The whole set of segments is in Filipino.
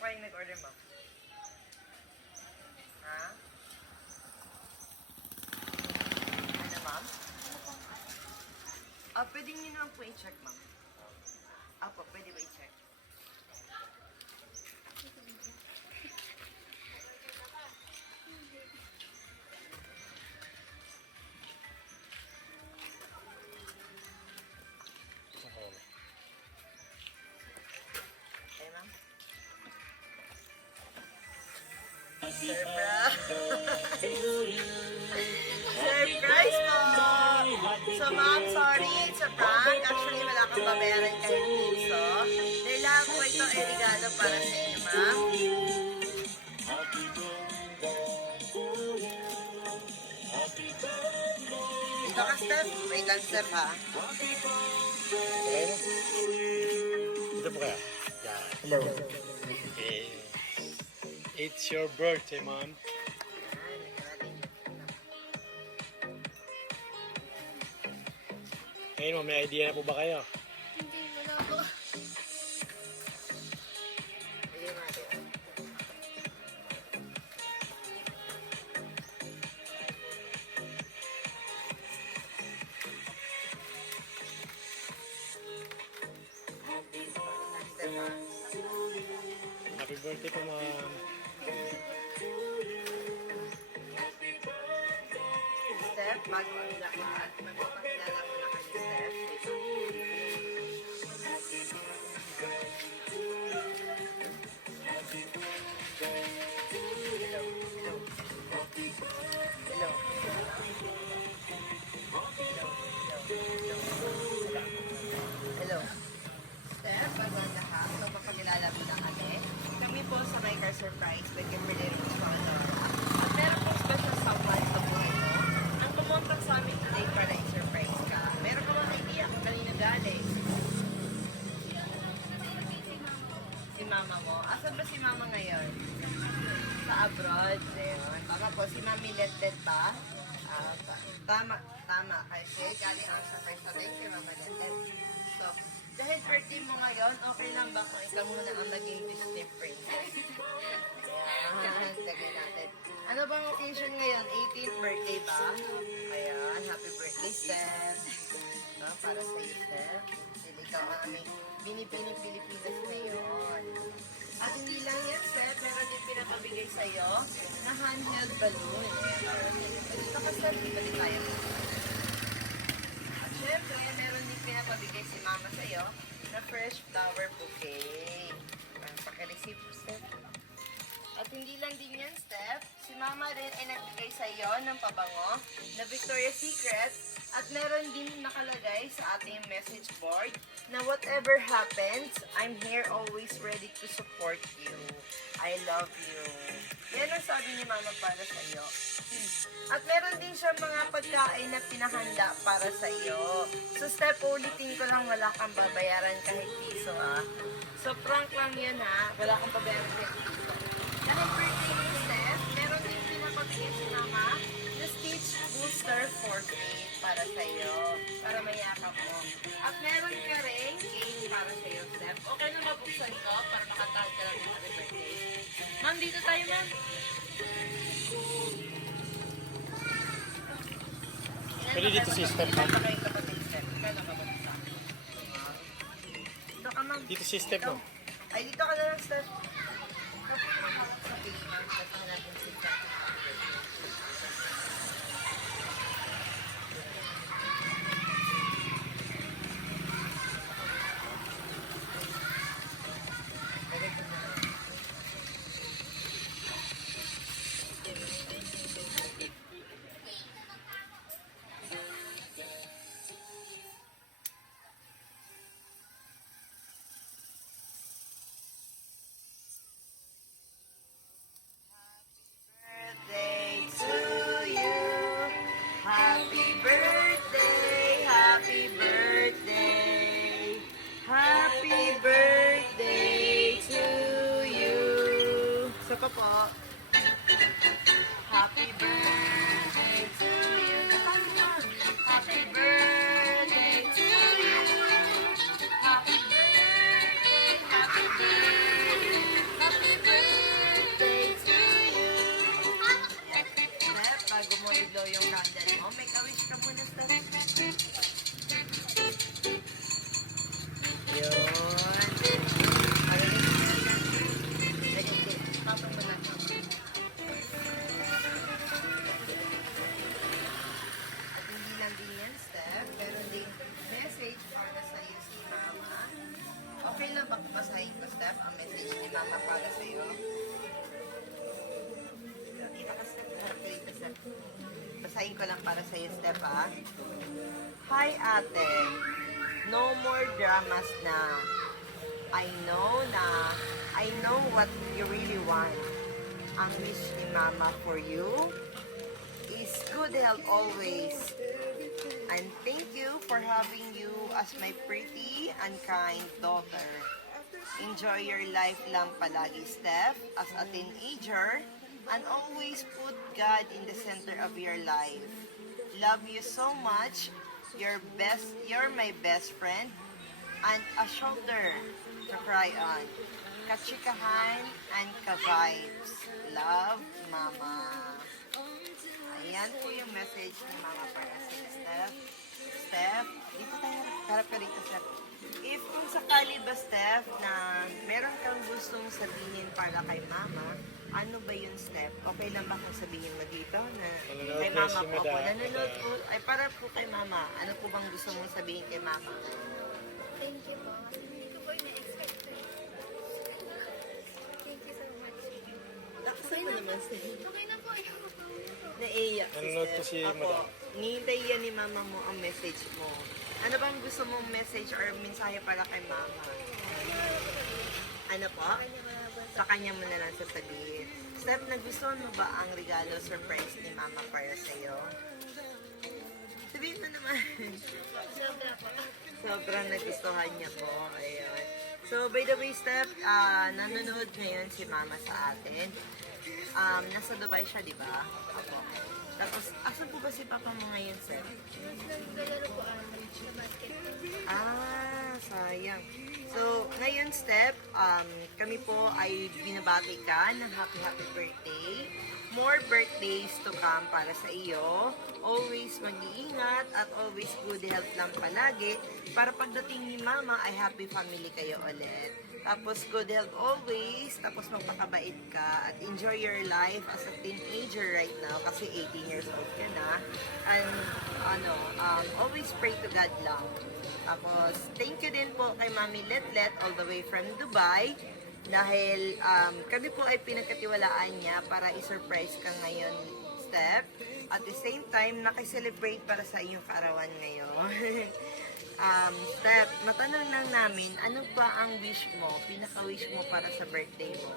pa yung nag-order mo? Ha? Ano, ma'am? Pwede nyo naman po i-check, ma'am. Apo, pwede ba i-check? Okay, ma'am? Surprise po! So, ma'am, sorry. It's a prank. Actually, wala kang babayaran kahit piso. Dahil lahat po ito ay regalo para sa inyo, ma'am. Dito ka, Steph. Wait lang, Steph, ha? Okay. Dito po kaya? Yeah. Hello. Okay. It's your birthday, Mom. Ngayon, Mom, may idea na po ba kayo? Hindi, wala po. Bigyan natin. Steph, ha? Happy birthday po, Mom. Steph, bago ang lahat, magpapakilala ko na kami, Steph. Hello. Hello. Hello. Hello. Steph, bago ang lahat, magpapakilala mo na kami. Kami po sa My Car Surprise, Bigyan Relay Rose Paladora. At meron pong special someone sa buhay mo. Ang pumunta sa amin today para i-surprise ka. Meron ka mga idea kung kanina galing. Si mama mo. Asan ba si mama ngayon? Sa abroad. Ayun. Baka po si Mami Letlet ba? Tama. Kasi galing ang surprise natin kay Mama Letlet. So, dahil birthday mo ngayon, okay lang ba kung ikaw muna ang maging Disney princess? Ayan, lagay natin. Ano bang occasion ngayon? 18th birthday ba? Ayan, happy birthday, Steph. No, para sa iyo, Steph. Dahil ikaw ang aming binipining Pilipinas ngayon. At hindi lang yan, Steph. Meron din pinapabigay sa'yo na handheld balloon. Ayan, dito ka, Steph. Dito din tayo. At syempre, meron din pinapabigay si Mama sa'yo na fresh flower bouquet. Pakireceive, Steph. At hindi lang din yan, Steph. Si Mama rin ay nagbigay sa iyo ng pabango na Victoria's Secret at meron din nakalagay sa ating message board na whatever happens, I'm here always ready to support you. I love you. Yan ang sabi ni Mama para sa iyo. At meron din siya mga pagkain na pinahanda para sa iyo. So, Steph, ulitin ko lang, wala kang babayaran kahit piso, ha. So, prank lang yan, ha. Wala kang babayaran kahit piso. Dahil birthday ni Steph, meron din pinapabigay si Mama na Stitch Booster for Faith para sa'yo, para mayakap mo. At meron ka rin cake para sa'yo, Steph. Okay na mabuksan ko para makatawag ka lang ng happy birthday. Ma'am, dito tayo, ma'am. Pwede dito si Steph, ma'am. Dito ka, ma'am. Dito si Steph, ma'am. Ay, dito ka na lang, Steph. Sa page, ma'am. Kasama natin si Steph. Birthday to you. Happy birthday, happy birthday. Happy birthday to you. Isa pa po. Happy birthday to you. Happy birthday to you. Happy birthday, happy birthday, happy Steph, ang message ni Mama para sa'yo. Kita ka, Steph. Harap ka dito, Steph. Basahin ko lang para sa'yo, Steph, ha? Hi, ate. No more dramas na. I know what you really want. Ang wish ni Mama for you is good health always. And thank you for having you as my pretty and kind daughter. Enjoy your life lang palagi, Steph, as a teenager, and always put God in the center of your life. Love you so much. You're my best friend, and a shoulder to cry on. Kachikahan and ka-vibes. Love, Mama. Ayan po yung message ni Mama para sa Steph. Steph, dito tayo. Harap ka dito, Steph. If kung sakali ba, Steph, na meron kang gustong sabihin para kay Mama, ano ba yun, Steph? Okay lang ba kung sabihin mo dito na Nanonood kay na Mama si po ako? Madam. Nanonood po. Ay, para po kay Mama. Ano po bang gusto mong sabihin kay Mama? Thank you po. Hindi ko po ina-expect eh. Thank you so much. Lakasan mo naman, Steph. Okay na po. Naiiyak si Nanonood po Steph. si Ako, Madam. nihintay yan ni Mama mo ang message mo. Ano bang gusto mong message or mensahe para kay Mama? Ano po? Sa kanya mo na lang sasabihin. Steph, nagustuhan mo ba ang regalo surprise ni Mama para sa'yo? Sabihin mo naman. Sobra po. Sobrang nagustuhan niya po. Ayun. So, by the way, Steph, nanonood ngayon si Mama sa atin. Nasa Dubai siya, di ba? Opo. Tapos, asan po ba si Papa mo ngayon, Steph? Naglalaro po sa basketball. Sayang. So, ngayon, Steph, kami po ay binabati ka ng happy birthday. More birthdays to come para sa iyo. Always mag-iingat at always good health lang palagi para pagdating ni Mama ay happy family kayo ulit. Tapos good health always, tapos magpakabait ka at enjoy your life as a teenager right now kasi 18 years old ka na. And always pray to God lang. Tapos thank you din po kay Mami Letlet all the way from Dubai dahil kami po ay pinagkatiwalaan niya para i-surprise ka ngayon, Steph. At the same time, nakiselebrate para sa iyong kaarawan ngayon. Steph, matanong lang namin, ano ba ang wish mo, pinaka-wish mo para sa birthday mo?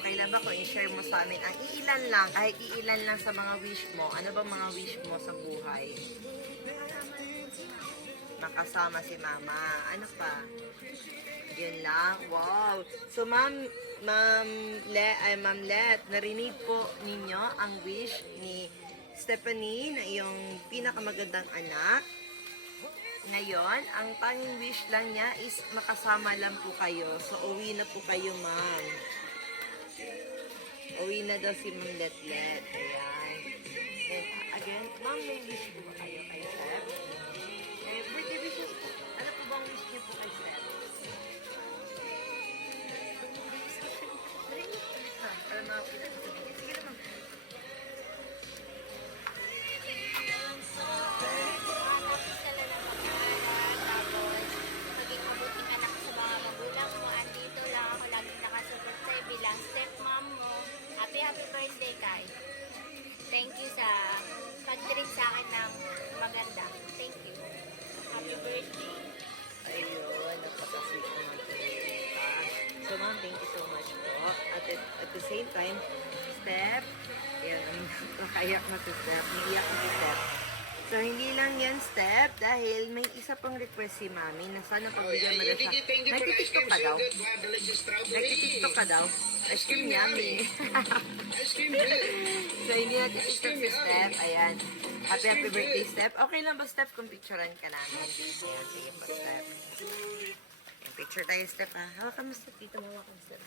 Okay lang ba kung i-share mo sa amin ang iilan lang, kahit iilan lang sa mga wish mo, ano ba mga wish mo sa buhay? Makasama si Mama. Ano pa? Yun lang. Wow. So, Ma'am Let, narinig po ninyo ang wish ni Stephanie na iyong pinakamagandang anak. Ngayon, ang tanging wish lang niya is makasama lang po kayo. So, uwi na po kayo, Ma'am. Uwi na daw si Ma'am Letlet. Ayan. And, again, Ma'am, may wish po ba kayo kay Steph? Birthday wishes po. Ano po bang wish niyo po kay Steph? Para mga pinagsasabihin. Sige naman. Matapos ka lang ng pag-aaral, tapos maging mabuting anak sa mga magulang mo. Andito lang ako laging nakasupport sa'yo bilang stepmom mo. Happy birthday, Kai. Thank you sa pag-treat sa akin ng maganda. Thank you. Happy birthday. Ayun, napaka-sweet naman po. So, Ma'am, thank you so much po. At the same time, Steph, ayan, nakaiyak na si Steph. Naiiyak na si Steph. So, hindi lang yan, Steph, dahil may isa pang request si Mami na sana pagbigyan mo daw siya. Nagtitiktok ka daw. Nagtitiktok ka daw. Ice cream yummy. So, hindi natin tiktok si Steph. Ayan. Happy birthday, Steph. Okay lang ba, Steph, kung picturean ka namin? Ayan, sige po, Steph. Picture tayo, Steph, ha? Hawakan mo, Steph. Dito, hawakan, Steph.